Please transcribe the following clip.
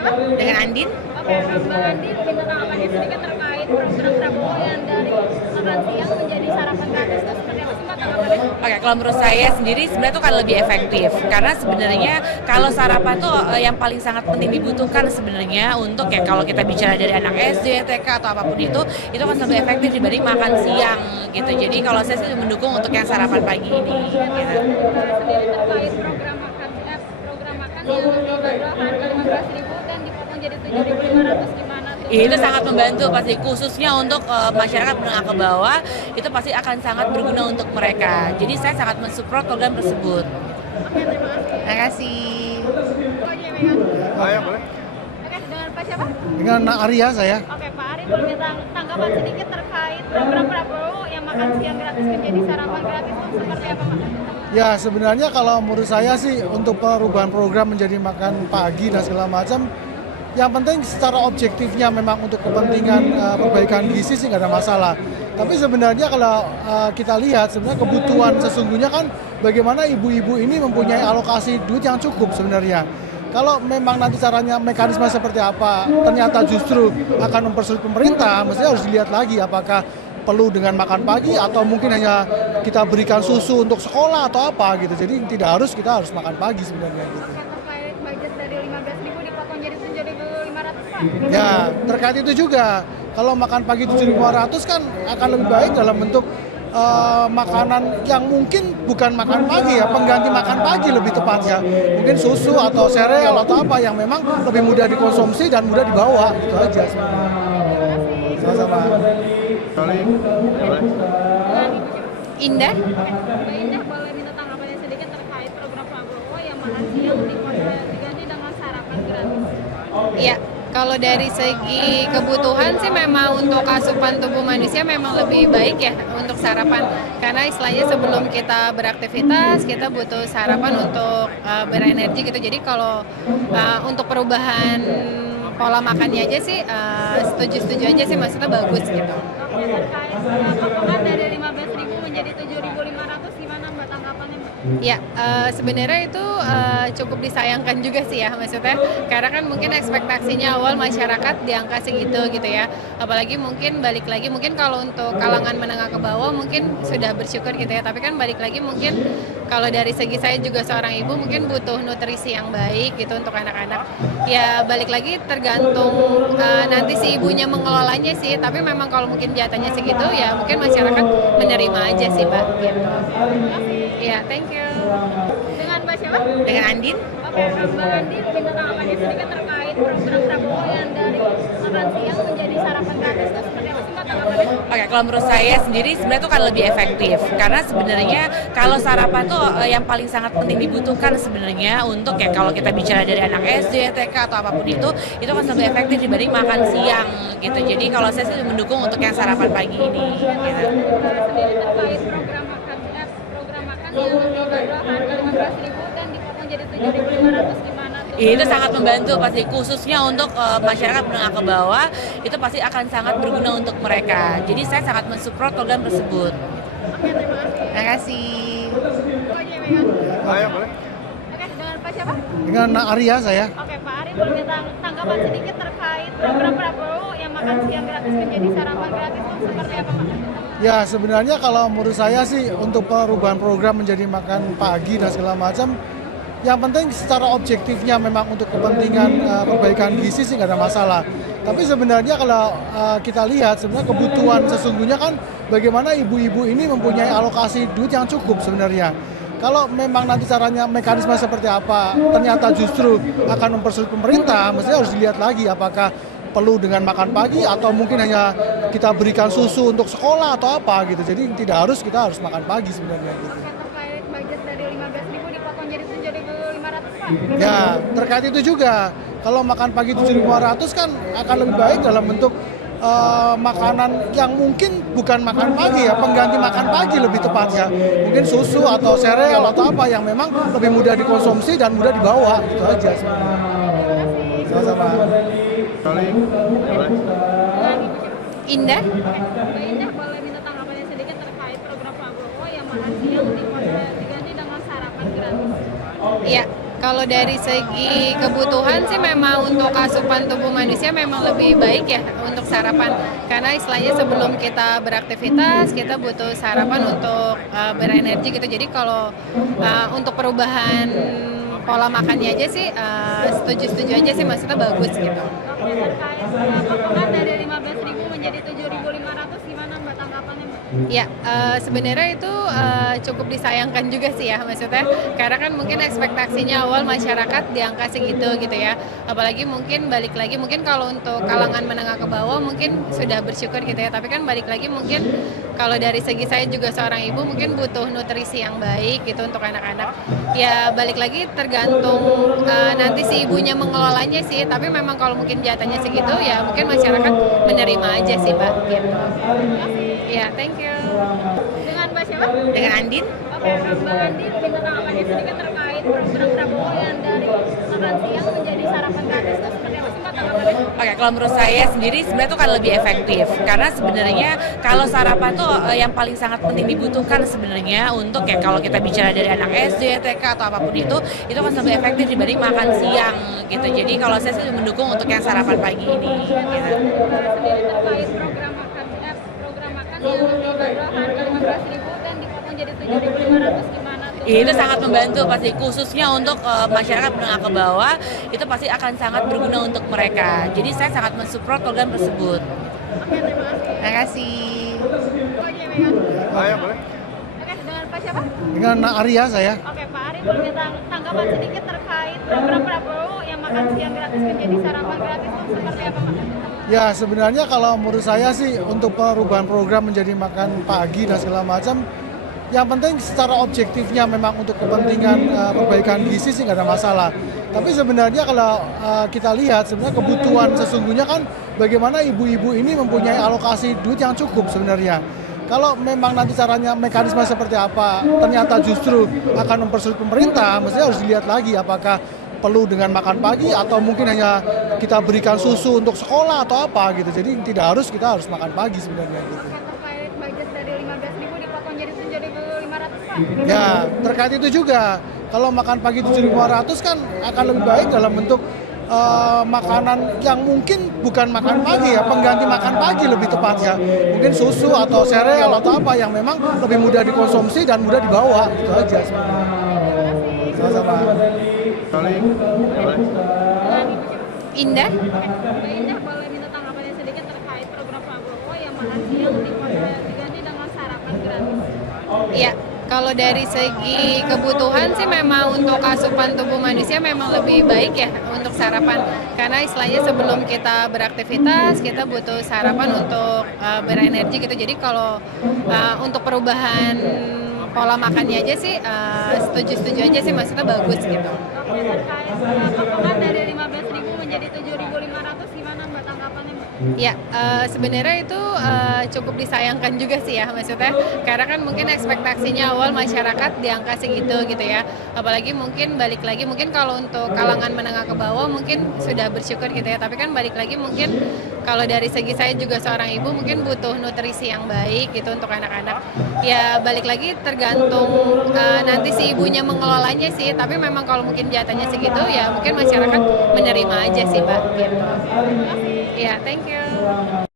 siapa? Dengan Andin. Oke, Mbak Andin, minta tanggapannya sedikit terkait program Prabowo yang dari makan siang menjadi sarapan gratis. Itu seperti apa sih Mbak tanggapannya? Oke, kalau menurut saya sendiri sebenarnya itu kan lebih efektif karena sebenarnya kalau sarapan tuh yang paling sangat penting dibutuhkan sebenarnya untuk ya kalau kita bicara dari anak SD, TK atau apapun itu kan lebih efektif dibanding makan siang gitu. Jadi kalau saya sih mendukung untuk yang sarapan pagi ini. Gitu. Sendiri terkait program makan yang dibanderol harga 15.000 dan dipotong jadi 7.500 gimana tuh? Itu sangat membantu pasti khususnya untuk masyarakat menengah ke bawah itu pasti akan sangat berguna untuk mereka. Jadi saya sangat mensupport program tersebut. Oke, terima kasih. Terima kasih. Oke, Megan. Ya boleh. Oke, dengan Pak siapa? Dengan Arya saya. Oke, Pak Ari boleh minta tanggapan sedikit terkait program Prabowo yang makan siang gratis menjadi sarapan gratis itu seperti apa Pak? Ya sebenarnya kalau menurut saya sih untuk perubahan program menjadi makan pagi dan segala macam, yang penting secara objektifnya memang untuk kepentingan perbaikan gizi sih nggak ada masalah. Tapi sebenarnya kalau kita lihat sebenarnya kebutuhan sesungguhnya kan bagaimana ibu-ibu ini mempunyai alokasi duit yang cukup sebenarnya. Kalau memang nanti caranya mekanisme seperti apa, ternyata justru akan mempersulit pemerintah, mestinya harus dilihat lagi apakah perlu dengan makan pagi atau mungkin hanya kita berikan susu untuk sekolah atau apa gitu. Jadi kita harus makan pagi sebenarnya gitu. Oke, terkait budget dari 15.000 dipotong jadi 7.500 Pak. Ya, terkait itu juga. Kalau makan pagi 7.500 kan akan lebih baik dalam bentuk makanan yang mungkin bukan makan pagi ya, pengganti makan pagi lebih tepatnya. Mungkin susu atau sereal atau apa yang memang lebih mudah dikonsumsi dan mudah dibawa, gitu aja sebenarnya. Sama-sama. Indah. Mbak Indah boleh minta tanggapannya sedikit terkait program Prabowo yang makan siang diganti dengan sarapan gratis. Ya, kalau dari segi kebutuhan sih memang untuk asupan tubuh manusia memang lebih baik ya untuk sarapan. Karena istilahnya sebelum kita beraktivitas, kita butuh sarapan untuk berenergi gitu. Jadi kalau untuk perubahan pola makannya aja sih setuju-setuju aja sih, maksudnya bagus gitu. Oke, terkait potongan dari 15.000 menjadi 7.500 gimana Mbak tanggapannya Mbak? Ya, sebenarnya itu cukup disayangkan juga sih ya, maksudnya karena kan mungkin ekspektasinya awal masyarakat di angka segitu gitu ya. Apalagi mungkin balik lagi, mungkin kalau untuk kalangan menengah ke bawah mungkin sudah bersyukur gitu ya, tapi kan balik lagi mungkin kalau dari segi saya juga seorang ibu mungkin butuh nutrisi yang baik gitu untuk anak-anak. Ya balik lagi tergantung nanti si ibunya mengelolanya sih, tapi memang kalau mungkin jatahnya segitu ya mungkin masyarakat menerima aja sih Mbak gitu. Ya, thank you. Dengan Mbak siapa? Dengan Andin. Oke, Mbak Andin minta tanggapannya sedikit terkait program Prabowo yang dari makan siang menjadi sarapan gratis itu seperti apa sih Mbak tanggapannya? Oke, kalau menurut saya sendiri sebenarnya itu kan lebih efektif karena sebenarnya kalau sarapan tuh yang paling sangat penting dibutuhkan sebenarnya untuk ya kalau kita bicara dari anak SD, TK atau apapun itu kan lebih efektif dibanding makan siang gitu. Jadi kalau saya sih mendukung untuk yang sarapan pagi ini. Gitu. Sendiri terkait program makan yang dibanderol harga 15.000 dan dipotong jadi 7.500 gimana tuh? Itu sangat membantu pasti khususnya untuk masyarakat menengah ke bawah itu pasti akan sangat berguna untuk mereka. Jadi saya sangat mensupport program tersebut. Oke, terima kasih. Terima kasih. Oke, Megan. Ya boleh. Oke, dengan Pak siapa? Dengan Arya saya. Oke, Pak Ari boleh minta tanggapan sedikit terkait program Prabowo yang makan siang gratis menjadi sarapan gratis itu seperti apa Pak? Ya sebenarnya kalau menurut saya sih untuk perubahan program menjadi makan pagi dan segala macam, yang penting secara objektifnya memang untuk kepentingan perbaikan gizi sih nggak ada masalah. Tapi sebenarnya kalau kita lihat sebenarnya kebutuhan sesungguhnya kan bagaimana ibu-ibu ini mempunyai alokasi duit yang cukup sebenarnya. Kalau memang nanti caranya mekanisme seperti apa, ternyata justru akan mempersulit pemerintah, mestinya harus dilihat lagi apakah perlu dengan makan pagi atau mungkin hanya kita berikan susu untuk sekolah atau apa gitu. Jadi kita harus makan pagi sebenarnya gitu. Oke, terkait budget dari 15.000 dipotong jadi 7.500 Pak. Ya, terkait itu juga. Kalau makan pagi 7.500 kan akan lebih baik dalam bentuk makanan yang mungkin bukan makan pagi ya, pengganti makan pagi lebih tepatnya. Mungkin susu atau sereal atau apa yang memang lebih mudah dikonsumsi dan mudah dibawa, gitu aja sebenarnya. Sama-sama. Indah. Mbak Indah boleh minta tanggapannya sedikit terkait program Prabowo yang makan siang diganti dengan sarapan gratis. Ya, kalau dari segi kebutuhan sih memang untuk asupan tubuh manusia memang lebih baik ya untuk sarapan. Karena istilahnya sebelum kita beraktivitas, kita butuh sarapan untuk berenergi gitu. Jadi kalau untuk perubahan pola makannya aja sih setuju-setuju aja sih, maksudnya bagus gitu. Oke, terkait patokan dari 15.000 menjadi 7.500 gimana Mbak tanggapannya Mbak? Ya, sebenarnya itu cukup disayangkan juga sih ya, maksudnya karena kan mungkin ekspektasinya awal masyarakat di angka segitu gitu ya. Apalagi mungkin balik lagi, mungkin kalau untuk kalangan menengah ke bawah mungkin sudah bersyukur gitu ya. Tapi kan balik lagi mungkin kalau dari segi saya juga seorang ibu mungkin butuh nutrisi yang baik gitu untuk anak-anak. Ya balik lagi tergantung nanti si ibunya mengelolanya sih. Tapi memang kalau mungkin jatahnya segitu ya mungkin masyarakat menerima aja sih Mbak gitu. Ya, thank you. Dengan Mbak siapa? Dengan Andin. Oke, Mbak Andi minta tanggapannya sedikit terkait program Prabowo yang dari makan siang menjadi sarapan gratis itu seperti apa sih Mbak tanggapannya? Oke, kalau menurut saya sendiri sebenarnya itu kan lebih efektif karena sebenarnya kalau sarapan tuh yang paling sangat penting dibutuhkan sebenarnya untuk ya kalau kita bicara dari anak SD, TK atau apapun itu kan lebih efektif dibanding makan siang gitu. Jadi kalau saya sih mendukung untuk yang sarapan pagi ini gitu. Sendiri terkait program makan yang dibanderol harga 15.000 dan dipotong jadi 7.500 gimana tuh? Itu sangat membantu pasti, khususnya untuk masyarakat menengah ke bawah, itu pasti akan sangat berguna untuk mereka. Jadi saya sangat mensupport program tersebut. Oke, terima kasih. Terima kasih. Oke, Megan. Ya, boleh. Oke, dengan Pak siapa? Dengan Arya saya. Oke, Pak Ari boleh minta tanggapan sedikit terkait program Prabowo yang makan siang gratis menjadi sarapan gratis itu seperti apa Pak? Ya sebenarnya kalau menurut saya sih untuk perubahan program menjadi makan pagi dan segala macam, yang penting secara objektifnya memang untuk kepentingan perbaikan gizi sih nggak ada masalah. Tapi sebenarnya kalau kita lihat sebenarnya kebutuhan sesungguhnya kan bagaimana ibu-ibu ini mempunyai alokasi duit yang cukup sebenarnya. Kalau memang nanti caranya mekanisme seperti apa, ternyata justru akan mempersulit pemerintah, mestinya harus dilihat lagi apakah perlu dengan makan pagi atau mungkin hanya kita berikan susu untuk sekolah atau apa gitu. Jadi kita harus makan pagi sebenarnya gitu. Oke, terkait budget dari 15.000 dipotong jadi 7.500 Pak? Ya, terkait itu juga. Kalau makan pagi 7.500 kan akan lebih baik dalam bentuk makanan yang mungkin bukan makan pagi ya, pengganti makan pagi lebih tepatnya. Mungkin susu atau sereal atau apa yang memang lebih mudah dikonsumsi dan mudah dibawa, gitu aja sebenarnya. Sama-sama. Indah? Mbak Indah boleh minta tanggapannya sedikit terkait program Prabowo yang makan siang diganti dengan sarapan gratis. Ya, kalau dari segi kebutuhan sih memang untuk asupan tubuh manusia memang lebih baik ya untuk sarapan. Karena istilahnya sebelum kita beraktivitas, kita butuh sarapan untuk berenergi gitu. Jadi kalau untuk perubahan pola makannya aja sih setuju-setuju aja sih, maksudnya bagus gitu. Oke, terkait patokan dari 15.000 menjadi 7.500 gimana Mbak tanggapannya Mbak? Ya, sebenarnya itu cukup disayangkan juga sih ya, maksudnya karena kan mungkin ekspektasinya awal masyarakat di angka segitu gitu ya. Apalagi mungkin balik lagi, mungkin kalau untuk kalangan menengah ke bawah mungkin sudah bersyukur gitu ya. Tapi kan balik lagi mungkin kalau dari segi saya juga seorang ibu mungkin butuh nutrisi yang baik gitu untuk anak-anak. Ya balik lagi tergantung nanti si ibunya mengelolanya sih. Tapi memang kalau mungkin jatahnya segitu ya mungkin masyarakat menerima aja sih Mbak gitu. Ya, thank you.